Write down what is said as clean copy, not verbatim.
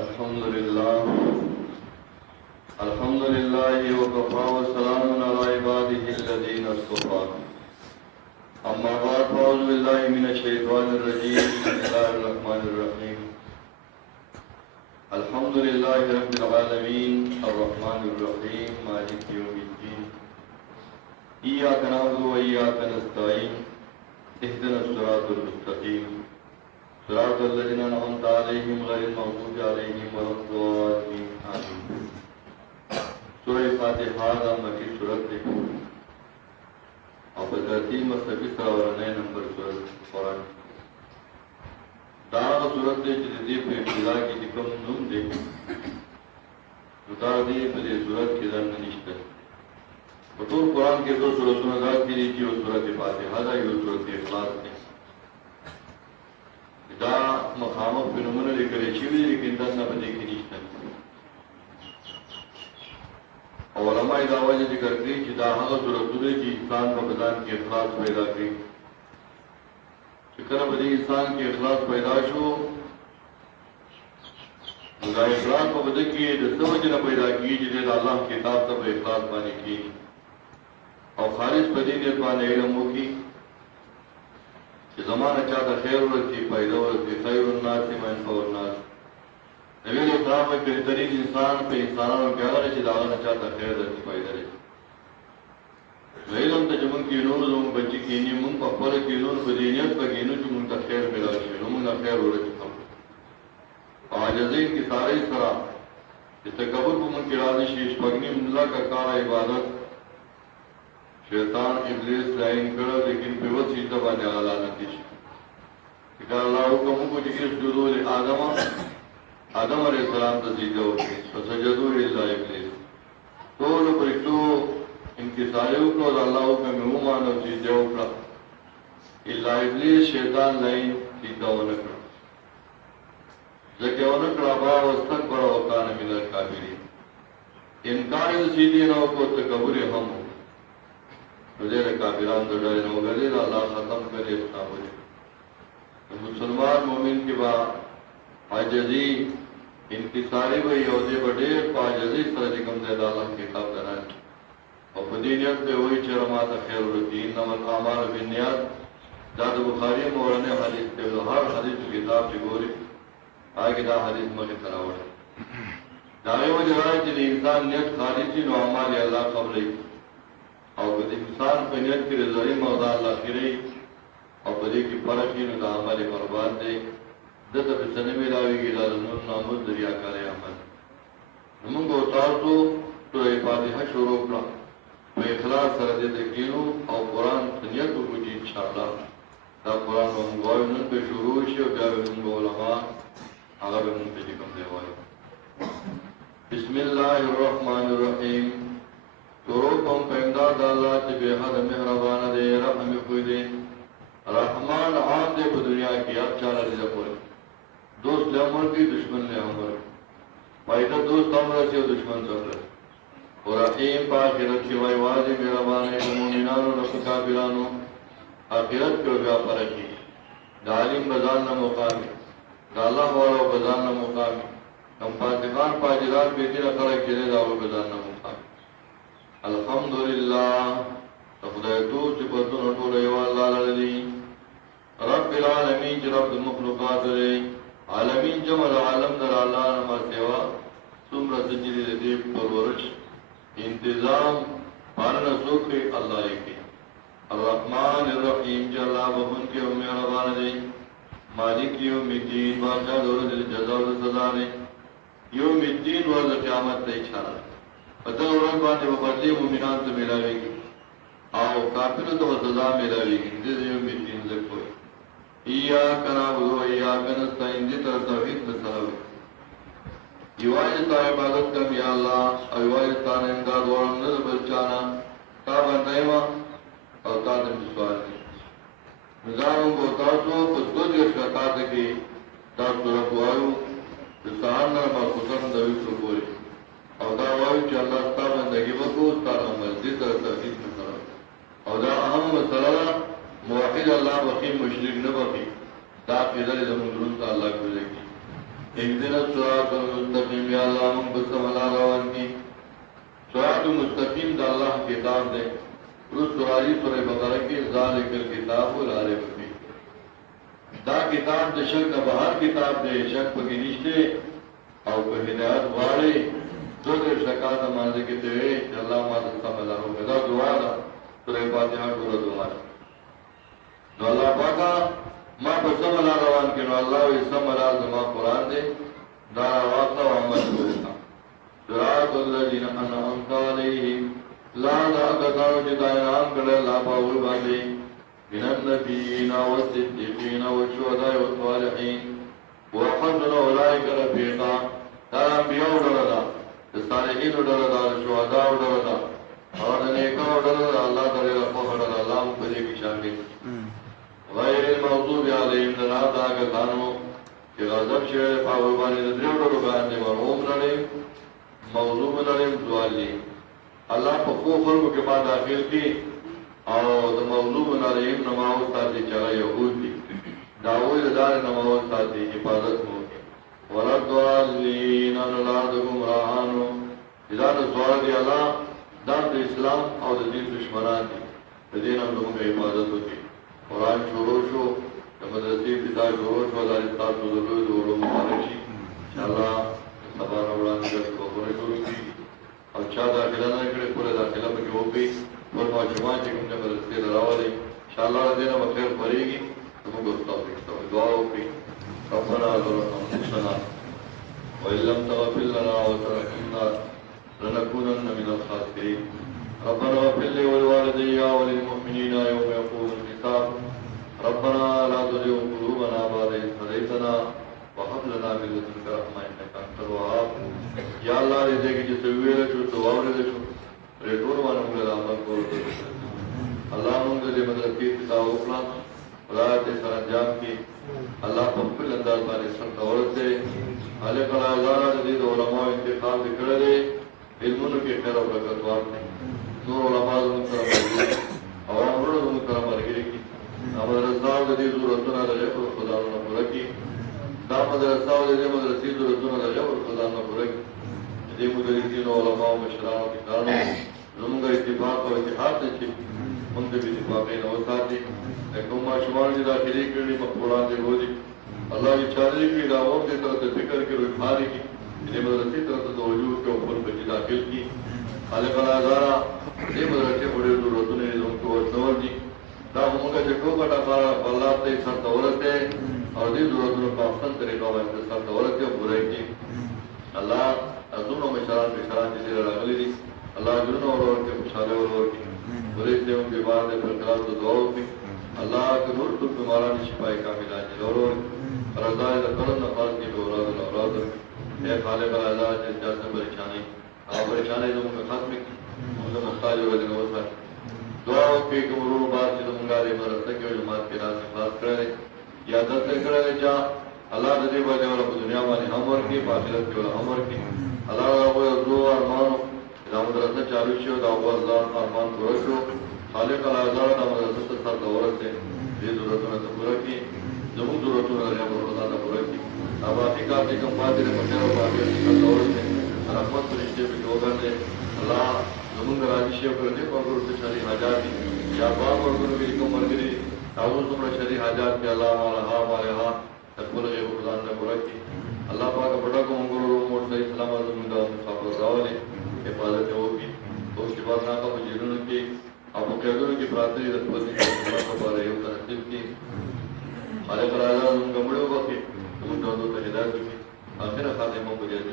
الحمد لله وكفى وسلام على عباده الذين اصطفى. أما بعد فأعوذ بالله من الشيطان الرجيم. بسم الله الرحمن الرحيم. الحمد لله رب العالمين الرحمن الرحيم مالك يوم الدين. إياك نعبد وإياك نستعين. اهدنا الصراط المستقيم صراط الذين أنعمت عليهم غير المغضوب عليهم ولا الضالين آمين. سورہ فاتحہ دا مکی سورت ہے اور بترتیب مصطفی سراورنے نمبر سورت قرآن دا سورت دے جدی پہ ابتدا کی دکم نم دے اتار دی پہ سورت کی دن نشتر بطور قرآن کے دو سورتوں نظار کی لیجیے اور سورت فاتحہ دا یہ سورت اخلاص ہے. دا مخامق پہ نمونہ لے کرے چیوی لیکن دن نہ بدے کی نشتر. علماء دا وجہ ذکر کی کہ دا ہاں صورتوں دے کہ انسان کا بدن کی اخلاص پیدا کی. چکر بدی انسان کی اخلاص پیدا شو دا اخلاص کو بدے کی دستے وجہ نہ پیدا کی جنہیں دا اللہ کتاب تب اخلاص پانے کی اور خالص بدی نیت پانے علم ہو کی کہ زمانہ چاہتا خیر ورتی پیدا ورتی خیر الناس من فور الناس. نبی علیہ السلام میں بہترین انسان پہ انسانوں کیا رہے چی داغنا چاہتا خیر درتی پائدہ رہے. علم تا جمن کی نور زمن بچی کینی من پا پر کی نور پا دینیت پا گینو چی من تا خیر ملا شوی نمون خیر ہو رہی کم آجزین کی سارے سرا تکبر پا من کی راضی شیش پگنی من اللہ کا کارا عبادت شیطان ابلیس لائن کرو لیکن پیوت سیدہ بانے آلہ نتیش کہ اللہ حکم کو جکر سجدو لی آدم علیہ السلام تسجدہ ہوتی فسجدو الا ابلیس تو پرشتو انکساری اکڑا اور اللہ کا محومان اور سجدہ اکڑا الا ابلیس شیطان لائن سجدہ ونکڑا زکہ ونکڑا با واستکبر وکان من الکافرین. انکار سیدھی نہ کو تکبر ہم ہو دیر کافران تو ڈرے نہ گلے اللہ ختم کرے اسلام ہو. مسلمان مومن کے بعد عاجزی انکساری بھئی عہدے بڑے عاجزی سر جکم دے اللہ کتاب دنان اور بدینیت پہ وہی چرمات خیر الدین نمال اعمال بالنیات داد بخاری مولانا حدیث پہ ہر حدیث کتاب سے گوری آگے دا حدیث مجھے تراوڑ داغے وجہ رہا ہے جن انسان نیت خالصی نو اعمال اللہ قبلی اور بدی انسان پہ نیت کی رضائی موضع اللہ خیری اور بدی کی پرخی نو دا عمل برباد دے دتا بسنے ملاوی گی لازنون نامد دریا کارے عمل نمون کو اتارتو تو اے فاتحہ شروع کرا تو اخلاص سردے دکینو اور قرآن سنیت کو کچھ انشاءاللہ دا قرآن و ہمگوائی نن پہ شروع شی و بیاوی ننگو علماء آگا بے من پہ جکم دے وائی. بسم اللہ الرحمن الرحیم. شروع کم پیمداد اللہ تی بے حد مہربان دے رحم کوئی دے رحمان عام دے پہ دنیا کی اب چانا رضا پوری دوست لے عمر کی دشمن لے عمر فائدہ دوست عمر سے دشمن صبر اور رحیم پا آخرت کی وائی واضح میرا بانے مومنانو نفس کافرانو آخرت کو بیا پرکی دا علم بزان نہ مقامی دا اللہ والا بزان نہ مقامی کم فاتقان پاجران بیتی رکھرک چلے داو بزان نہ مقامی. الحمدللہ تخدیتو چپتن اٹھو ریوال لالردی رب العالمین چی رب المخلوقات رئی عالمین جمع عالم در اللہ نما سیوا سمر سجدی دیب پرورش انتظام پاننا سوکھ اللہ ایکی. الرحمن الرحیم چی اللہ بخون کے امی ربان دے مالک یوم الدین بادشاہ دور دل جزا و سزا دے یوم الدین ورد قیامت تے چھانا پتہ ورد باندے وبدلی مومنان تو ملاوے گی آو کافر تو سزا ملاوے گی دے یوم الدین ذکر ایاک نعبد و ایاک نستعین دی طرف توحید بسراوی یوائیتا عبادت کم یا اللہ ایوائیتا امداد ورم نظر بلچانا تابا نائمہ اور تادم بسوال دی نظاروں کو تاسو پس دو دیر شکات کی تاسو رکوائیو جسان نرما خسن دوی سکوری اور دا وائیو چی اللہ ستا بندگی بکو ستا نمال دی طرف توحید بسراوی اور دا اہم مسئلہ موحد اللہ بخی مشرک نہ بخی دا قدر زمون درست اللہ کو لگی اهدنا الصراط المستقیم یا اللہ من بسم اللہ روان کی صراط مستقیم دا اللہ کتاب دے رس سرائی سورہ بقرہ کی ذالک الکتاب لا ریب فیہ دا کتاب دے شک دا بہر کتاب دے شک پکی نشتے او په ہدایت غواړي دو دې شکایت مانځي کې ته الله ما د سم لارو غدا دعا ده سورہ فاتحه ټول دعا نو الله پاکا ما په سم لار روان کې نو الله یې سم لار زما قران دې دا واقع او عمل وکړه صراط الذین انعمت علیہم لا تقدروا جدایان کړه لا باور باندې من النبیین والصدیقین والشهداء والصالحین وحسن اولئک رفیقا دا انبیاء ډله ده د صالحینو ډله ده د شهداء ډله ده او د نیکانو ډله ده الله تعالی له خوا ډله الله هم په دې کې شامل غیر المغضوب علیهم نه دا کسانو چې غضب شوی په هغوی باندې د دریو ډلو باندې مرحوم نه لري مغضوب نه لري ضالي الله په ښو خلکو کې ما داخل کړي او د مغضوب علیهم نه ما وساتي چې هغه یهود دي داوی دار نماز ساتھی حفاظت ہو ورد والین انلاد گمراہانو ادار سوال دی اللہ دان دا اسلام او دا دین دشمنان دی دین ہم لوگوں میں حفاظت ہوتی قرآن شروع شو مدرسی پتا شروع شو دار استاد دولو دولو مبارشی انشاءاللہ سبان اوڑان جب بکنے شروع کی اور چاہ داخلہ نہ کرے پورے داخلہ میں جو بھی اور معجمان چکم نے مدرسی لراوالے انشاءاللہ دینا بخیر پڑے گی دعاؤں کی ربنا ظلمنا انفسنا وان لم تغفر لنا وترحمنا لنكونن من الخاسرين ربنا اغفر لي ولوالدي وللمؤمنين يوم يقوم الحساب ربنا لا تزغ قلوبنا بعد إذ هديتنا وهب لنا من لدنك رحمة إنك أنت الوهاب یا اللہ رضے کی جسے ویلے شو تو واورے دے شو ریٹور وانا مولے رحمت کو اللہ مونږ دې مدرسې کتاب وکړه رات سر انجام کی اللہ پپل انداز باندې سر دولت دے حالے کلا ہزارہ جدید علماء انتخاب دکڑے دے علمونو کی خیر و برکت وارتے نور علماء منکرم مرگری عوام رد منکرم مرگری کی مدرساو جدید ضرورتنا لگے اور خدا نہ پورا کی دا مدرساو جدید مدرسی ضرورتنا لگے اور خدا نہ پورا کی جدید مدرسین و علماء و مشران و کتانوں زمانگا اتفاق و اتحاد سے چھے منتے بھی اتفاقین ہو ساتھی لیکن ما شمار جی داخلی کرنی مقبولان دے ہو دی اللہ کی چاہتے کی دعووں کی طرح سے فکر کی رجحاری کی انہیں مدرسی طرح سے توجود کے اوپر بچی داخل کی خالق الازارہ یہ مدرسی بڑے ضرورتوں نے ان کو وزنور دی دا ہمونگا چکو کا ٹاکارا اللہ سے سر دولت ہے اور دی ضرورتوں کا احسن طریقہ ویسے سر دولت ہے برائی کی اللہ ازون و مشران بشران جیسے رگلی دی اللہ جنون اور کے مشارے اور کی برے سے ان کے بعد پر خلاف تو دعاؤں کی اللہ کے نور تم تمہارا شفائی کامل عاجل اور رضا کرم نفاذ کی اولاد الاولاد اے خالق الاعلی جس جیسے پریشانی آپ پریشانی تم کا ختم کی ان کا محتاج ہو دن وہ سر دعاؤں کی کہ مرور بات سے تم گارے مرسے کی جماعت کے راز حفاظ کرے یا دس سے کرے جا اللہ دے بجے والا دنیا والی ہم اور کی باخرت کی والا ہم اور کی اللہ وہ دو ارمانو مدرسہ چالو شو دعوت اللہ ارمان پورا شو خالق الازار دا مدرسہ سر دورت ہے یہ ضرورتوں نے پورا کی زمون ضرورتوں نے رحمت خدا نے پورا کی آبادی کا بھی کم بات نے مشہور و باقی سر دورت ہے رحمت فرشتے بھی لوگوں نے اللہ زمون راجی شیو کر دے اور سے شری حاجات یا باپ اور گرو بھی کم مرگری تعاون تمہارا شری حاجات کے اللہ ہمارا ہاں ہمارے ہاں تقبل ہے خدا نے پورا کی اللہ پاک بڑا کو منگل موٹ صحیح سلامت زمون دا مسافر راولے حفاظت ہوگی تو اس کے بعد ناکا مجرون کی آپ قیدون کی پراتنی رسپتی کا بارے ہو تنصیب کی خالق العالم ان گمڑوں باقی ان کا دو ہدایت کی آخر خاتمہ کو جیسے